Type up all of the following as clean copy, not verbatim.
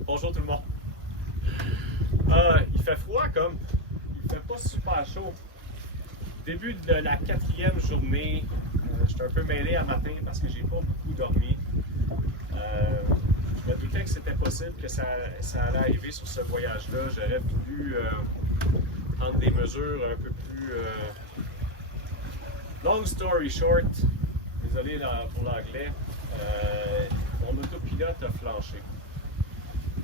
Bonjour tout le monde. Il fait froid comme. Il fait pas super chaud. Début de la quatrième journée, j'étais un peu mêlé à matin parce que j'ai pas beaucoup dormi. Je me doutais que c'était possible que ça allait arriver sur ce voyage-là. J'aurais voulu prendre des mesures un peu plus. Long story short, désolé pour l'anglais, mon autopilote a flanché.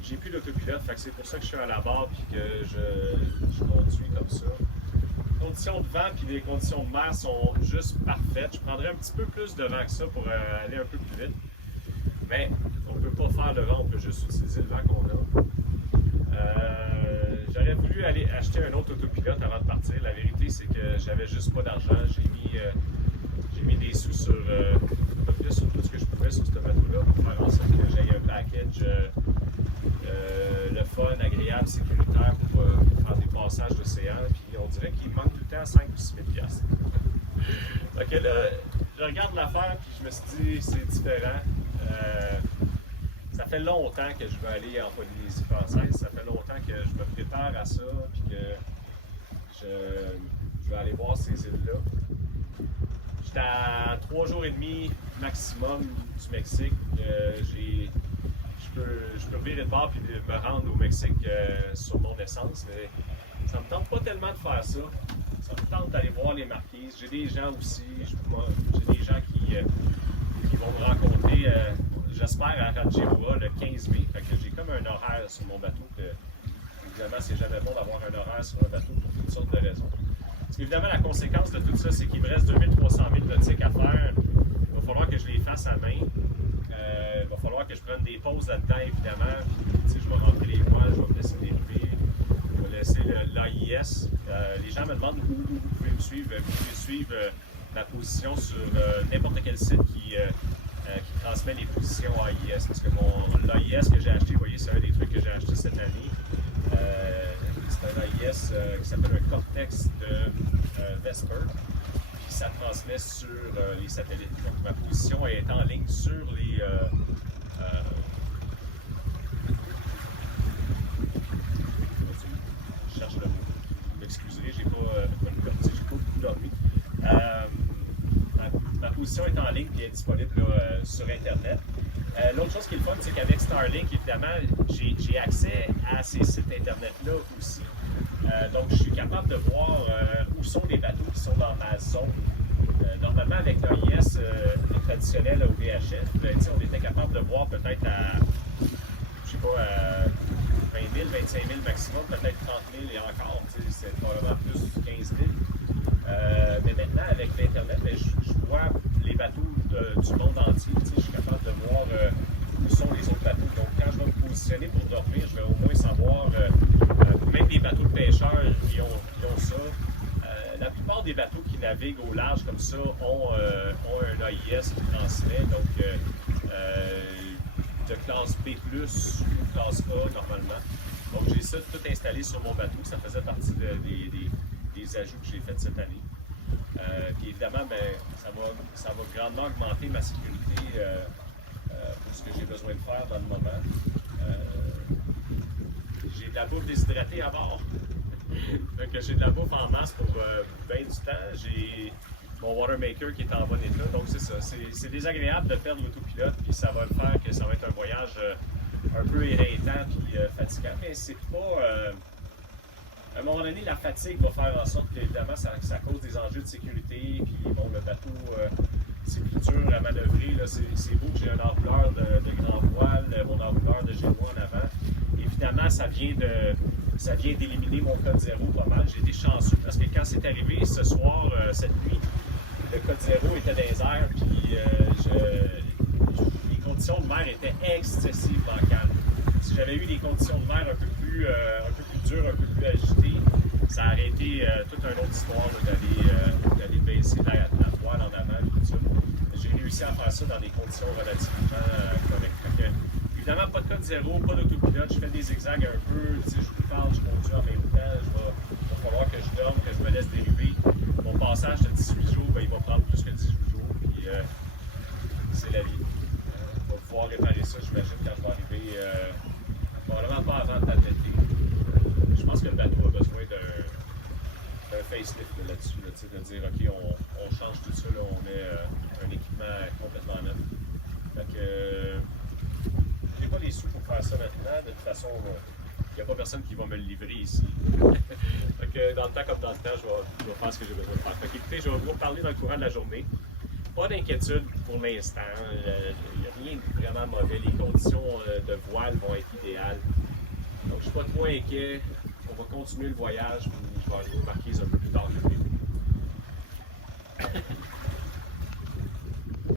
J'ai plus d'autopilote, fait que c'est pour ça que je suis à la barre et que je conduis comme ça. Les conditions de vent et les conditions de mer sont juste parfaites. Je prendrais un petit peu plus de vent que ça pour aller un peu plus vite. Mais on ne peut pas faire le vent, on peut juste utiliser le vent qu'on a. J'aurais voulu aller acheter un autre autopilote avant de partir. La vérité, c'est que j'avais juste pas d'argent. J'ai mis des sous sur tout ce que je pouvais sur ce bateau-là pour faire en sorte que j'aille un package le fun, agréable, sécuritaire pour faire des passages d'océan. Puis on dirait qu'il manque tout le temps 5 ou 6 000 $. Ok, là, je regarde l'affaire puis je me suis dit c'est différent. Ça fait longtemps que je veux aller en Polynésie française. Ça fait longtemps que je me prépare à ça puis que je vais aller voir ces îles-là. J'étais à 3 jours et demi maximum du Mexique. Je peux virer de bord et me rendre au Mexique sur mon essence. Mais ça me tente pas tellement de faire ça. Ça me tente d'aller voir les marquises. J'ai des gens aussi. J'ai des gens qui vont me rencontrer, j'espère, à Rangiroa le 15 mai. Fait que j'ai comme un horaire sur mon bateau. Évidemment, c'est jamais bon d'avoir un horaire sur un bateau pour toutes sortes de raisons. Parce qu'évidemment, la conséquence de tout ça, c'est qu'il me reste 2300 000 nautiques à faire. Il va falloir que je les fasse à main. Il va falloir que je prenne des pauses là-dedans, évidemment. Puis, je vais rentrer les voiles, je vais me laisser dériver. Je vais laisser l'AIS. Les gens me demandent où vous pouvez me suivre. Vous pouvez suivre ma position sur n'importe quel site qui transmet les positions AIS. Parce que l'AIS que j'ai acheté, vous voyez, c'est un des trucs que j'ai acheté cette année. C'est un AIS qui s'appelle un Cortex de Vesper. Puis ça transmet sur les satellites. Donc ma position est en ligne sur les. Je cherche le mot. Vous m'excuserez, j'ai pas beaucoup dormi. Ma position est en ligne et est disponible là, sur Internet. L'autre chose qui est le fun, c'est qu'avec Starlink, évidemment, j'ai accès à ces sites Internet-là aussi. Donc, je suis capable de voir où sont les bateaux qui sont dans ma zone. Normalement, avec l'AIS traditionnel au VHF, on était capable de voir peut-être à, je sais pas, à 20 000, 25 000 maximum, peut-être 30 000 et encore. C'est probablement plus 15 000. Mais maintenant, avec l'Internet, je vois les bateaux du monde entier. Je suis capable de voir où sont les autres bateaux. Donc, quand je vais me positionner pour dormir, je vais au moins savoir, même les bateaux de pêcheurs, ils ont ça. La plupart des bateaux qui naviguent au large comme ça ont un AIS qui transmet. Donc, de classe B+, ou classe A normalement. Donc, j'ai ça tout installé sur mon bateau. Ça faisait partie des ajouts que j'ai faits cette année. Puis évidemment, ça va grandement augmenter ma sécurité pour ce que j'ai besoin de faire dans le moment. J'ai de la bouffe déshydratée à bord. Donc j'ai de la bouffe en masse pour bien du temps. J'ai mon watermaker qui est en bon état. Donc c'est ça. C'est désagréable de perdre l'autopilote, puis ça va faire que ça va être un voyage un peu éreintant puis fatigant. Mais c'est pas. À un moment donné, la fatigue va faire en sorte qu'évidemment, ça cause des enjeux de sécurité. Puis bon, le bateau, c'est plus dur à manœuvrer. C'est beau que j'ai un enrouleur de grand voile, mon enrouleur de G1 en avant. Évidemment, ça vient d'éliminer mon code zéro pas mal. J'ai été chanceux parce que quand c'est arrivé ce soir, cette nuit, le code zéro était dans les airs. Puis les conditions de mer étaient excessivement calmes. Si j'avais eu des conditions de mer un peu plus dures, un peu plus agitées, ça aurait été toute une autre histoire d'aller baisser la voile en avant et tout ça. J'ai réussi à faire ça dans des conditions relativement correctes. Évidemment, pas de code zéro, pas d'autopilote, je fais des zigzags un peu, je vous parle, je conduis en même temps, il va falloir que je dorme, que je me laisse dériver. Mon passage de 18 jours, il va prendre plus que 18 jours, puis c'est la vie. On va pouvoir réparer ça, j'imagine, quand je vais arriver facelift là-dessus, là, de dire ok, on change tout ça, là, on met un équipement complètement neuf. Fait que j'ai pas les sous pour faire ça maintenant. De toute façon, il n'y a pas personne qui va me le livrer ici. Fait que dans le temps comme dans le temps, je vais faire ce que j'ai besoin de faire. Fait que, écoutez, je vais vous parler dans le courant de la journée. Pas d'inquiétude pour l'instant. Il n'y a rien de vraiment mauvais. Les conditions de voile vont être idéales. Donc, je ne suis pas trop inquiet. On va continuer le voyage. Puis je vais aller vous marquer un peu plus tard que prévu.